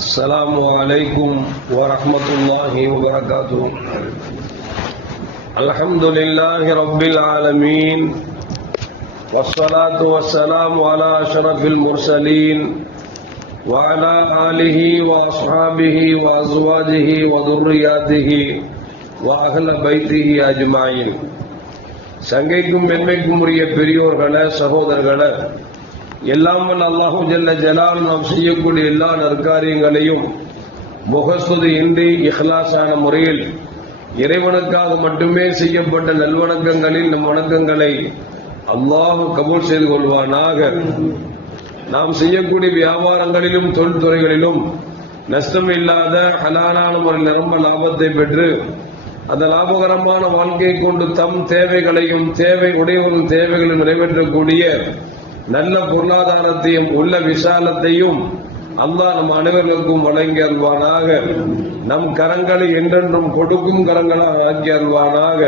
السلام عليكم ورحمة الله وبركاته. الحمد لله رب العالمين والصلاة والسلام على أشرف المرسلين وعلى آله وأصحابه وأزواجه وذرياته وأهل بيته أجمعين. சங்கைக்கும் மென்மைக்கும் உரிய பெரியோர்களே, சகோதரர்களே, எல்லாம் வல்ல அல்லாஹு ஜல்ல ஜலால் நாம் செய்யக்கூடிய எல்லா நற்காரியங்களையும் முகஸ்துதி இன்றி இஹ்லாஸான முறையில் இறைவனுக்காக மட்டுமே செய்யப்பட்ட நல்வணக்கங்களில் நம் வணக்கங்களை அல்லாஹ் கபூல் செய்து கொள்வானாக. நாம் செய்யக்கூடிய வியாபாரங்களிலும் தொழில்துறைகளிலும் நஷ்டம் இல்லாத ஹலாலான முறையில் நிரம்ப லாபத்தை பெற்று அந்த லாபகரமான வாழ்க்கையை கொண்டு தம் தேவைகளையும் தேவை உடையவர்கள் தேவைகளையும் நிறைவேற்றக்கூடிய நல்ல பொருளாதாரத்தையும் உள்ள விசாலத்தையும் அல்லாஹ் நம் அனைவர்களுக்கும் வழங்கி அருள்வானாக. நம் கரங்களை என்றென்றும் கொடுக்கும் கரங்களாக ஆக்கி அருள்வானாக.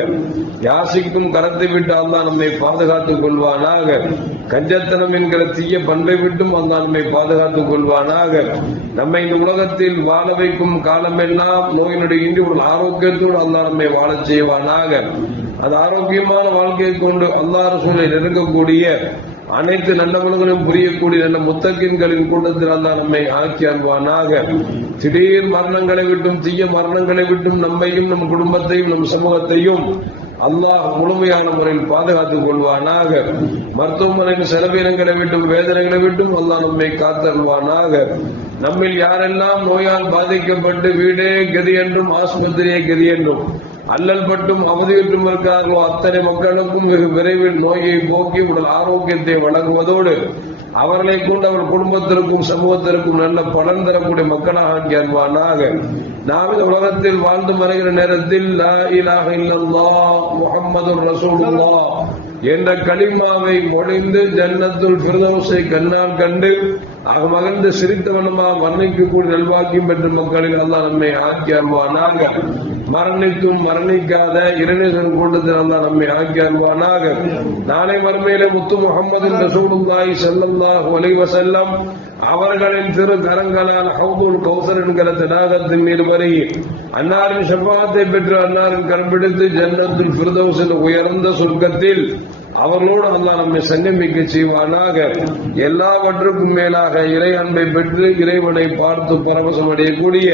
யாசிக்கும் கரத்தை விட்டு அல்லாஹ் நம்மை பாதுகாத்துக் கொள்வானாக. கஞ்சத்தனம் என்கிற தீய பண்பை விட்டும் அல்லாஹ் நம்மை பாதுகாத்துக் கொள்வானாக. நம்மை இந்த உலகத்தில் வாழ வைக்கும் காலமெல்லாம் நோயினுடைய இன்றி ஒரு ஆரோக்கியத்தோடு அல்லாஹ் நம்மை வாழச் செய்வானாக. அது ஆரோக்கியமான வாழ்க்கையை கொண்டு அல்லாஹ் ரசூலை நெருங்கக்கூடிய அனைத்து நல்லவர்களும் புரியக்கூடிய நல்ல முத்தகின்களின் கூட்டத்தில் அல்லாஹ் நம்மை ஆக்கி அருள்வானாக. திடீர் மரணங்களை விட்டும் தீய மரணங்களை விட்டும் நம்மையும் நம் குடும்பத்தையும் நம் சமூகத்தையும் அல்லாஹ் முழுமையான முறையில் பாதுகாத்துக் கொள்வானாக. மருத்துவமனையின் செலவினங்களை விட்டும் வேதனைகளை விட்டும் அல்லாஹ் நம்மை காத்தருள்வானாக. நம்மில் யாரெல்லாம் நோயால் பாதிக்கப்பட்டு வீடே கதி என்றும் ஆஸ்பத்திரியே கதி என்றும் அல்லல் பட்டும் அவதியுற்றும் இருக்கிறார்களோ அத்தனை மக்களுக்கும் வெகு விரைவில் நோயை போக்கி உடல் ஆரோக்கியத்தை வழங்குவதோடு அவர்களை கொண்டு அவர் குடும்பத்திற்கும் சமூகத்திற்கும் நல்ல பலன் தரக்கூடிய மக்களாக ஆக்கி அருள்வானாக. நாம் இந்த உலகத்தில் வாழ்ந்து மறைகிற நேரத்தில் லா இலாஹ இல்லல்லாஹ் முஹம்மதுர் ரசூலுல்லாஹ் என்ற கலிமாவை மொழிந்து ஜன்னத்துல் ஃபிர்தௌஸை கண்ணால் கண்டு மகிழ்ந்து சிரித்தவனமா மரணிக்கக்கூடிய நல்வாக்கியம் பெற்ற மக்களில் அல்லாஹ் நம்மை ஆக்கி அருள்வானாக. மரணித்தும் மரணிக்காத இறைநேசன் கூட்டத்தில் அல்லாஹ் நம்மை ஆக்கி அருள்வானாக. நாளை மறுமையிலே முத்து முஹம்மது ரசூலுல்லாஹி ஸல்லல்லாஹு அலைஹி வஸல்லம் அவர்களின் திரு கரங்களால் ஹவுதுல் கௌசர் என்கிற தடாகத்தின் மீது வரை அன்னாரின் ஷஃபாஅத்தை பெற்று அன்னாரின் கரம்பிடித்து ஜன்னத்துல் ஃபிர்தௌஸில் உயர்ந்த சொர்க்கத்தில் அவர்களோடு அல்லாஹ் நம்மை சங்கமிக்க செய்வானாக. எல்லாவற்றுக்கும் மேலாக இறை அன்பை பெற்று இறைவனை பார்த்து பரவசம் அடையக்கூடிய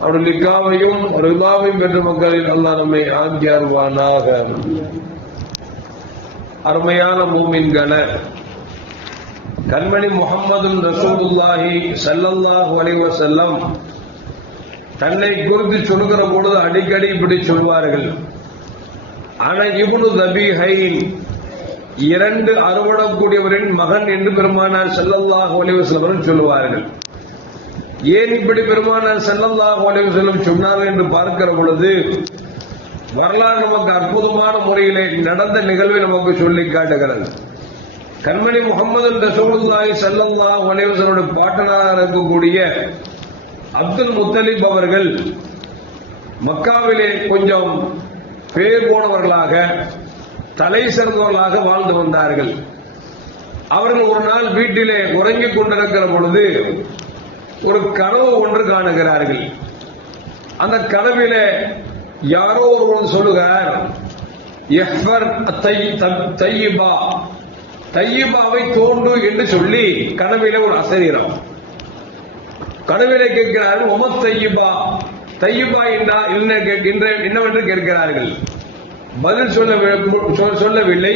அவருடைய லிக்காவையும் ரிதாவையும் பெற்ற மக்களில் அல்லாஹ் நம்மை ஆக்கி அருள்வானாக. அருமையான மூமின்களே, கண்மணி முஹம்மது ரசூலுல்லாஹி ஸல்லல்லாஹு அலைஹி வஸல்லம் தன்னை குறித்து சொல்கிற பொழுது அடிக்கடி இப்படி சொல்வார்கள், ஆனா இப்னு தபீஹைன், இரண்டு அறுவடக்கூடியவரின் மகன் என்று பெருமானார் ஸல்லல்லாஹு அலைஹி வஸல்லம் சொல்லுவார்கள். ஏன் இப்படி பெருமானார் ஸல்லல்லாஹு அலைஹி வஸல்லம் சொன்னார்கள் என்று பார்க்கிற பொழுது வரலாறு நமக்கு அற்புதமான முறையிலே நடந்த நிகழ்வை நமக்கு சொல்லி காட்டுகிறது. கண்மணி முஹம்மது ரசூலுல்லாஹி ஸல்லல்லாஹு அலைஹி வஸல்லம் பாட்டனாராக இருக்கக்கூடிய அப்துல் முத்தலிப் அவர்கள் மக்காவிலே கொஞ்சம் பேர் போனவர்களாக தலை சிறந்தவர்களாக வாழ்ந்து வந்தார்கள். அவர்கள் ஒரு நாள் வீட்டிலே உறங்கிக் கொண்டிருக்கிற பொழுது ஒரு கனவு ஒன்று காணுகிறார்கள். அந்த கனவிலே யாரோ ஒருவன் சொல்லுகிறார், தையிபாவை தோண்டு என்று சொல்லி கனவிலே ஒரு அசரீரம். கனவிலே கேட்கிறார்கள், ஒமத் தையிபா, தையிபா என்னவென்று கேட்கிறார்கள். பதில் சொல்லவில்லை.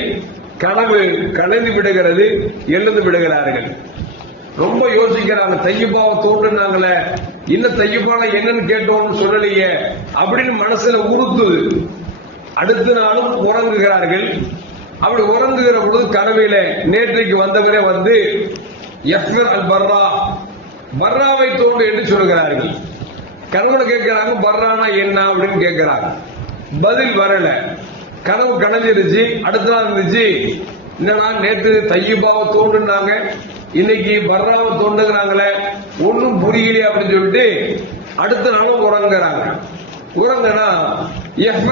கனவு கலைந்து விடுகிறது, எழுந்து விடுகிறார்கள். ரொம்ப யோசிக்கிறாங்க, தையிபாவை தோன்றுனாங்களே, இன்னும் தையிபான என்னன்னு கேட்டோம்னு சொல்லலையே அப்படின்னு மனசுல உறுத்துது. அடுத்த நாளும் உறங்குகிறார்கள். அப்படி உறங்குகிற பொழுது கனவில நேற்றைக்கு வந்தவரே வந்து அல் பர்ரா, பர்ராவை தோன்று என்று சொல்கிறார்கள். கனவுல கேட்கிறாங்க, பர்ரானா என்ன அப்படின்னு கேட்கிறாங்க. பதில் வரல. கனவு கணஞ்சிருச்சு. அடுத்த நாள் இருந்துச்சு, என்னன்னா நேற்று தையிபாவை தோன்றுனாங்க, இன்னைக்கு பர்ராவை தோண்டுகிறாங்களே, ஒன்னும் புரியலையே அப்படின்னு சொல்லிட்டு அடுத்த நாளும் உறங்குறாங்க. உறங்குனா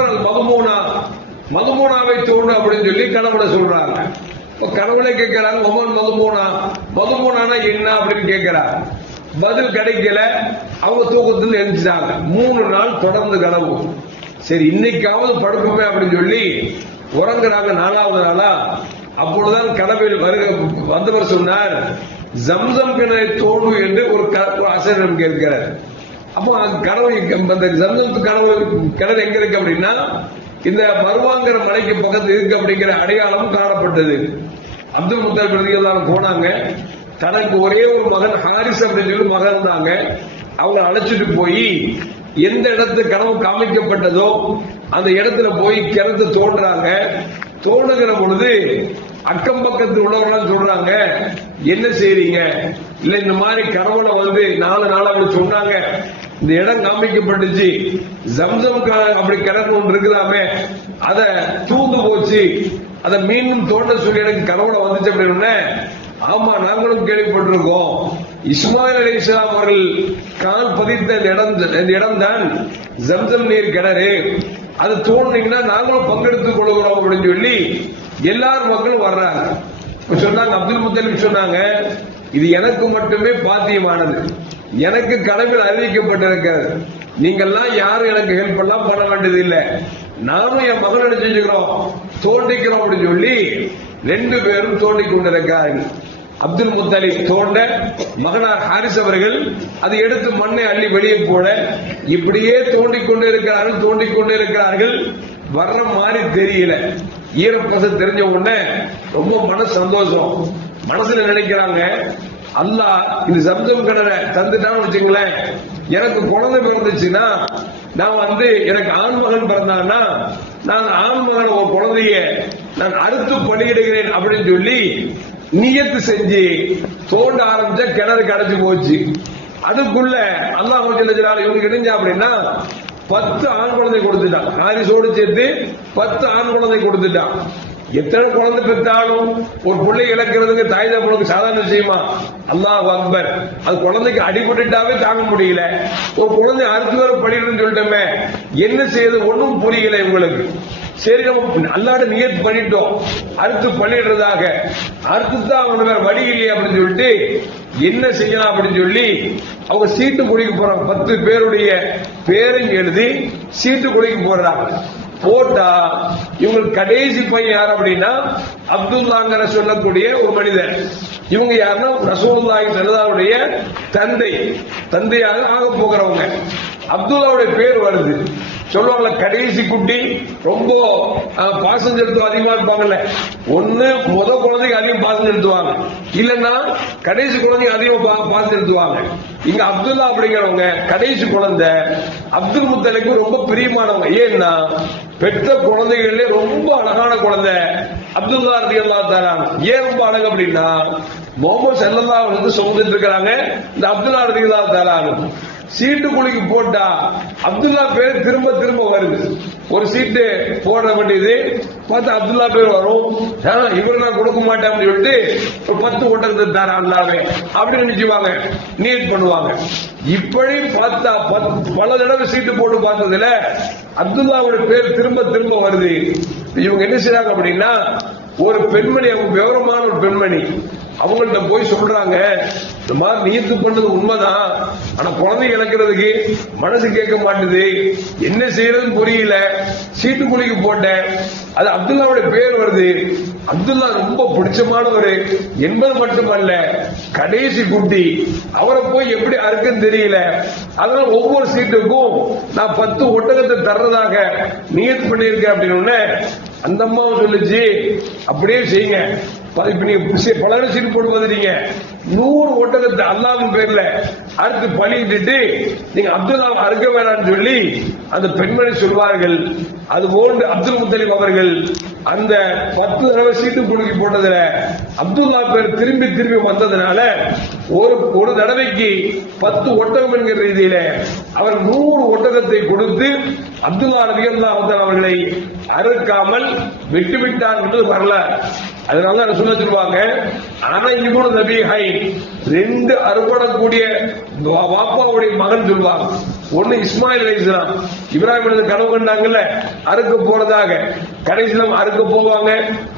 அல் மதுமூனா, மதுமூனாவை தோண்டு அப்படின்னு சொல்லி கனவுல சொல்றாங்க. கனவுல கேட்கிறாங்க, ஒமன் மதுமூனா, மதுமூனானா என்ன அப்படின்னு கேட்கிறாங்க. பதில் கிடைக்கல. அவங்க தூக்கத்துல எழுந்துட்டாங்க. 3 நாள் தொடர்ந்து கனவு. சரி இன்னைக்காவது படுப்போமே அப்படின்னு சொல்லி உறங்குறாங்க. 4வது நாளா அப்பொழுதுதான் கனவில் வந்தவர் சொன்னார், ஜம்சம் கிணறை தோண்டு என்று ஒரு ஆசிரியர் கேட்கிறார். அப்போ கனவு அந்த ஜம்சம் கிணறு எங்க இருக்கு அப்படின்னா இந்த மருவாங்கிற மலைக்கு பக்கத்தில் இருக்கு அப்படிங்கிற அடையாளம் காணப்பட்டது. அப்துல் முத்தலிப் ரலியல்லாஹு போனாங்க. தனக்கு ஒரே ஒரு மகன் ஹாரிஸ் அப்படின்னு சொல்லி மகன் இருந்தாங்க. அவங்க அழைச்சிட்டு போய் எந்த இடத்து கனவு காமிக்கப்பட்டதோ அந்த இடத்துல போய் கிணத்து தோன்றாங்க. தோணுகிற பொழுது அக்கம் பக்கத்தில் உள்ளவர்கள் சொல்றாங்க, என்ன செய்றீங்க? இல்ல இந்த மாதிரி கனவுல 4 நாள் அப்படி சொன்னாங்க, இந்த இடம் காமிக்கப்பட்டுச்சு, ஜம்சம் அப்படி கிணறு ஒன்று இருக்கலாமே, அத தூந்து போச்சு, அதை மீண்டும் தோண்ட சொல்லி எனக்கு கனவுல வந்துச்சு அப்படின்னு. ஆமா நாங்களும் கேள்விப்பட்டிருக்கோம், இஸ்மாயில் அலைஹிஸ்ஸலாம் அவர்கள் கால் பதித்த இந்த இடம் தான் ஜம்சம் நீர் கிணறு, அது தோணுனீங்கன்னா நாங்களும் பங்கெடுத்துக் கொள்கிறோம் அப்படின்னு சொல்லி எல்லாரும் மக்களும் வர்றாங்க. சொன்னாங்க, அப்துல் முத்தலிப் சொன்னாங்க, இது எனக்கு மட்டுமே பாத்தியமானது, எனக்கு கனவில் அறிவிக்கப்பட்டிருக்கிறது, நீங்கெல்லாம் யாரும் எனக்கு ஹெல்ப் எல்லாம் பண்ண வேண்டியது இல்லை, நானும் என் மகன் செஞ்சுக்கிறோம் தோண்டிக்கிறோம் அப்படின்னு சொல்லி 2 பேரும் தோண்டிக் கொண்டிருக்கிறார்கள். அப்துல் முத்தலிப் தோண்ட, மகனார் ஹாரிஸ் அவர்கள் அதை எடுத்து மண்ணை அள்ளி வெளியே போட, இப்படியே தோண்டிக் கொண்டு இருக்கிறார்கள். வர்ற மாதிரி தெரியல. ஈரப்பச தெரிஞ்ச உடனே ரொம்ப மனசு சந்தோஷம். மனசுல நினைக்கிறாங்க, அல்லாஹ் இந்த ஜம்சம் கிணறை தந்துட்டான்னு வச்சுங்களேன், எனக்கு குழந்தை பிறந்துச்சுன்னா நான் எனக்கு ஆண் மகன் பிறந்தான்னா நான் ஆண் மகன் ஒரு குழந்தைய நான் அறுத்து பலியிடுகிறேன் அப்படின்னு சொல்லி நியத்து செஞ்சு தோண்ட ஆரம்பிச்ச கிணறு கிடைச்சு போச்சு. அதுக்குள்ள அல்லாஹ் இவனுக்கு இணைஞ்சா அப்படின்னா 10 ஆண் குழந்தை கொடுத்துட்டான். ஹாரிஸோடு சேர்த்து 10 ஆண் குழந்தை கொடுத்துட்டான். எத்தனை குழந்தை பெற்றாலும் ஒரு பிள்ளை இழக்கிறதுக்கு தாய் தகப்பனுக்கு சாதாரண விஷயமா? அல்லாஹ் அக்பர். அது குழந்தைக்கு அடிபட்டுட்டாவே தாங்க முடியல, ஒரு குழந்தை அறுத்து வர படிக்கணும்னு சொல்லிட்டோமே, என்ன செய்யுது ஒன்றும் புரியல இவங்களுக்கு. சரி நம்ம அல்லாட நியத்து பண்ணிட்டோம் அறுத்து பண்ணிடுறதாக, அறுத்துதான் அவங்க வேற வழி இல்லையே அப்படின்னு சொல்லிட்டு என்ன செய்யலாம் அப்படின்னு சொல்லி அவங்க சீட்டு குடிக்க போறாங்க. 10 பேருடைய பேரையும் எழுதி சீட்டு குடிக்க போடுறாங்க. போட்டா இவங்களுக்கு கடைசி பையன் யார் அப்படின்னா அப்துல்லாங்கிற சொல்லக்கூடிய ஒரு மனிதர். இவங்க யாருன்னா ரசூலுல்லாஹி ஸல்லல்லாஹுடைய தந்தையாக ஆக போகிறவங்க. அப்துல்லாவுடைய பேர் வருது. சொல்லுவாங்கல்ல, கடைசி குட்டி ரொம்ப பாசம் செலுத்துவ அதிகமா இருப்பாங்கல்ல, ஒண்ணு குழந்தைக்கு அதிகம் பாசம் செலுத்துவாங்க, இல்லன்னா கடைசி குழந்தைக்கு அதிகமா பாசம் செலுத்துவாங்க. இங்க அப்துல்லா அப்படிங்கிறவங்க கடைசி குழந்தை. அப்துல் முத்தலிக்கு ரொம்ப பிரியமானவங்க. ஏன்னா பெற்ற குழந்தைகளே ரொம்ப அழகான குழந்தை அப்துல்லா ரலியல்லாஹு தஆலா. ஏன் ரொம்ப அழகு அப்படின்னா முஹம்மது ஸல்லல்லாஹு அலைஹி வஸல்லம் சுமந்துட்டு இருக்காங்க. இந்த அப்துல்லா ரலியல்லாஹு தஆலா சீட்டு குலுக்கி போட்டா அப்துல்லா பேர் திரும்ப திரும்ப வருது. ஒரு சீட்டு போட வேண்டியது பார்த்தா அப்துல்லா பேர் வரும். இவரு நான் கொடுக்க மாட்டேன் சொல்லிட்டு 10 ஒட்டகத்தை தர அல்லாவே அப்படின்னு நினைச்சுவாங்க, நீட் பண்ணுவாங்க. இப்படி பார்த்தா பல தடவை சீட்டு போட்டு பார்த்ததுல அப்துல்லாவோட பேர் திரும்ப திரும்ப வருது. இவங்க என்ன செய்றாங்க அப்படின்னா, ஒரு பெண்மணி, அவங்க விவரமான ஒரு பெண்மணி, அவங்கள்ட்ட போய் சொல்றாங்க, இந்த மாதிரி நீத்து பண்ணது உண்மைதான், ஆனா குழந்தை இழக்கிறதுக்கு மனசு கேட்க மாட்டுது, என்ன செய்யறதுன்னு புரியல, சீட்டு குலுக்கி போட்டேன், அது அப்துல்லாவுடைய பேர் வருது, அப்துல்லா ரொம்ப பிடிச்சமானவர் என்பது மட்டுமல்ல கடைசி குட்டி, அவரை போய் எப்படி அறுக்குன்னு தெரியல, அதனால ஒவ்வொரு சீட்டுக்கும் நான் 10 ஒட்டகத்தை தர்றதாக நியத்து பண்ணியிருக்கேன் அப்படின்னு. அந்த அம்மாவும் சொல்லுச்சு, அப்படியே செய்யுங்க, இப்ப நீங்க பல சீட்டு போட்டு வந்துட்டீங்க, 100 ஒட்டகத்தை அல்லாஹ்வின் பேர்ல அறுத்து பலியிட்டு நீங்க அப்துல்லா அறுக்க வேணாம்னு சொல்லி அந்த பெண்மணி சொல்வார்கள். அதுபோன்று அப்துல் முத்தலிப் அவர்கள் அந்த 10 தடவை சீட்டு குலுக்கி போட்டதுல அப்துல்லா பேர் திரும்பி திரும்பி வந்ததுனால ஒரு தடவைக்கு 10 ஒட்டகம் என்கிற ரீதியில அவர் 100 ஒட்டகத்தை கொடுத்து அப்துல்லா ரலியல்லாஹு தஆலா அவர்களை அறுக்காமல் விட்டுவிட்டார் என்று வரலாறு. அதனால சொல்ல சொல்லுவாங்க, ஆனா இவனு நபிஹை 2 அறுபடக்கூடிய வாப்பாவுடைய மகன் சொல்லுவாங்க. ஒண்ணு இஸ்மாயில் அலைஹிஸ்ஸலாம், இப்ராஹிம் கனவு கண்டாங்கல்ல அறுக்க போறதாக, கடைசியில அறுக்க போவாங்க,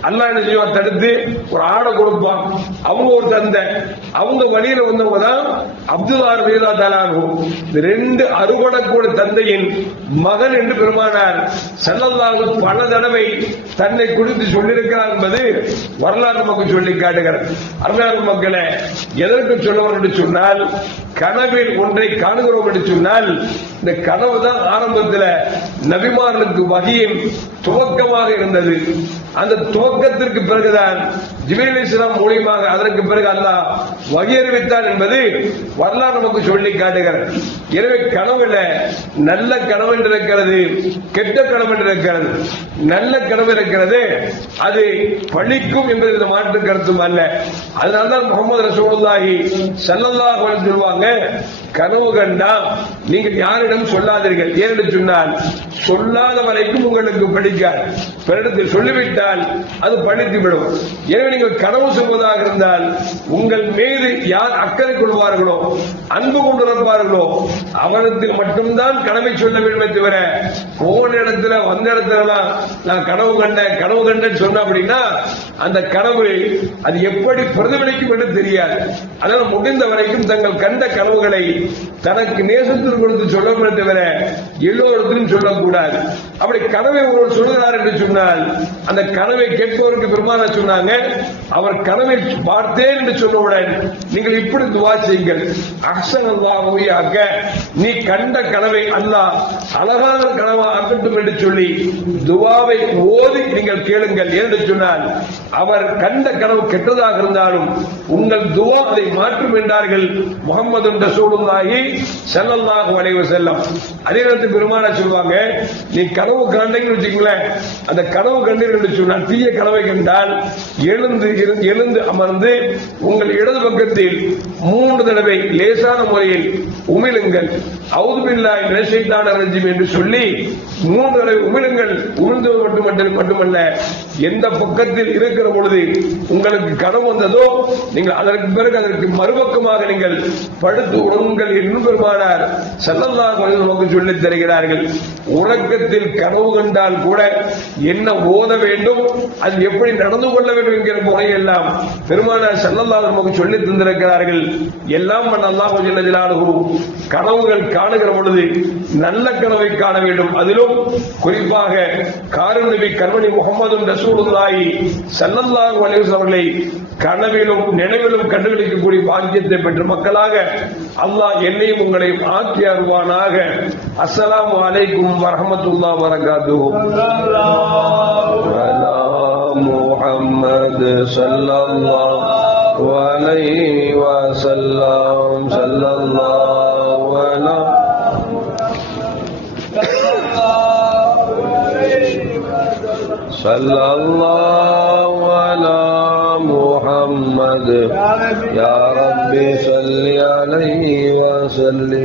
அல்லாஹ் என்ன செய்வார், தடுத்து ஒரு ஆடை கொடுப்பான், அவங்க ஒரு தந்தை, அவங்க வழியில வந்தவங்க தான் அப்துல்லா ரலியல்லாஹு தஆலா அன்ஹு. ரெண்டு அறுபடக்கூடிய தந்தையின் மகன் என்று பெருமானார் ஸல்லல்லாஹு பல தடவை தன்னை குறித்து சொல்லியிருக்கிறார் என்பது வரலாறு நமக்கு சொல்லி காட்டுகிறது. அருமையான மக்களை, எதற்கு சொல்லுவோம் என்று சொன்னால், கனவில் ஒன்றை காணுகிறோம் என்று சொன்னால், இந்த கனவு தான் ஆரம்பத்தில் நபிமார்களுக்கு வஹியின் துவக்கமாக இருந்தது. அந்த துவக்கத்திற்கு பிறகுதான் ஜிப்ரீல் அலைஹிஸ்ஸலாம் மூலமாக அதற்கு பிறகு அல்லாஹ் வஹி அறிவித்தார் என்பது வரலாறு நமக்கு சொல்லி காட்டுகிறது. எனவே கனவுல நல்ல கனவு என்று இருக்கிறது, கெட்ட கனவு என்று இருக்கிறது. நல்ல கனவு இருக்கிறது, அது பழிக்கும் என்பது மாற்று கருத்தும் அல்ல. அதனால்தான் முஹம்மது ரசூலுல்லாஹி ஸல்லல்லாஹு அலைஹி வஸல்லம் சொல்வாங்க, கனவு கண்டா நீங்கள் யாரிடம் சொல்லாதீர்கள். ஏனென்று சொன்னால், சொல்லாத வரைக்கும் உங்களுக்கு படிக்காது, பிறரிடத்தில் சொல்லிவிட்டால் அது படித்துவிடும். எனவே நீங்கள் கனவு சொல்வதாக இருந்தால் உங்கள் மீது யார் அக்கறை கொள்வார்களோ, அன்பு கொண்டிருப்பார்களோ அவரிடத்தில் மட்டும்தான் கனவை சொல்ல வேண்டும். தவிர போன இடத்துல வந்த இடத்துல நான் கனவு கண்டேன் சொன்ன அப்படின்னா அந்த கனவு அது எப்படி பிரதிபலிக்கும் என்று தெரியாது. அதனால் முடிந்த வரைக்கும் தங்கள் கண்ட கனவுகளை தனக்கு நேசத்தில் கொடுத்து சொல்ல தவிர எல்லோருக்கும் சொல்லக்கூடாது. அப்படி கனவை ஒருவர் சொல்கிறார் என்று சொன்னால் அந்த கனவை கேட்பவருக்கு பெருமானார் சொன்னாங்க, அவர் கனவை பார்த்தேன் என்று சொன்னவுடன் நீங்கள் இப்படி துவா செய்யுங்கள், அஹ்ஸனல்லாஹு இய்யாக, நீ கண்ட கனவை அல்லாஹ் அழகான கனவா ஆக்கட்டும் என்று சொல்லி துவாவை ஓதி நீங்கள் கேளுங்கள். என்று சொன்னால் அவர் கண்ட கனவு கெட்டதாக இருந்தாலும் உங்கள் துவா அதை மாற்றும் என்றார்கள் முஹம்மது ரசூலுல்லாஹி ஸல்லல்லாஹு அலைஹி வஸல்லம். அதே நேரத்தில் பெருமானார் சொல்வாங்க, நீ கனவு கண்டீங்கன்னு வச்சுக்கங்களேன், அந்த கனவு கண்டீர்கள் என்று சொன்னால், தீய கனவை கண்டால் எழுந்து அமர்ந்து உங்கள் இடது பக்கத்தில் 3 தடவை லேசான முறையில் உமிழுங்கள். அவுது பில்லாஹி மினஷ் ஷைத்தானிர் ரஜீம் என்று சொல்லி 3 தடவை உமிழுங்கள். உமிழ்ந்தது மட்டுமல்ல, எந்த பக்கத்தில் இருக்கிற பொழுது உங்களுக்கு கனவு வந்ததோ நீங்கள் அதற்கு பிறகு அதற்கு மறுபக்கமாக நீங்கள் படுத்து உறங்குங்கள் என்று பெருமானார் ஸல்லல்லாஹு அலைஹி வஸல்லம் நமக்கு சொல்லித் தருகிறார்கள். உறக்கத்தில் கனவு கண்டால் கூட என்ன ஓத வேண்டும், அது எப்படி நடந்து கொள்ள வேண்டும் என்கிற முறையெல்லாம் பெருமானார் ஸல்லல்லாஹு அலைஹி வஸல்லம் நமக்கு சொல்லித் தந்திருக்கிறார்கள். எல்லாம் அல்லாஹ் ஜல்ல ஜலாலுஹு கனவுகள் காணுகிற பொழுது நல்ல கனவை காண வேண்டும். அதிலும் குறிப்பாக காரும் நபி கண்மணி முஹம்மது ரசூலுல்லாஹி ஸல்லல்லாஹு அலைஹி வஸல்லம் அவர்களை கனவிலும் நினைவிலும் கண்டுகளிக்கக்கூடிய பாக்கியத்தை பெற்ற மக்களாக அல்லாஹ் என்னையும் உங்களையும் ஆக்கி அருள்வானாக. அஸ்ஸலாமு அலைக்கும் வரஹ்மத்துல்லாஹி வபரகாத்துஹு. முஹம்மது ஸல்லல்லாஹு அலைஹி வஸல்லம் ஸல்லல்லாஹு அலைஹி ஸல்லல்லாஹு அலா முஹம்மது யா ரப்பி ஸல்லி அலைஹி வஸல்லிம்.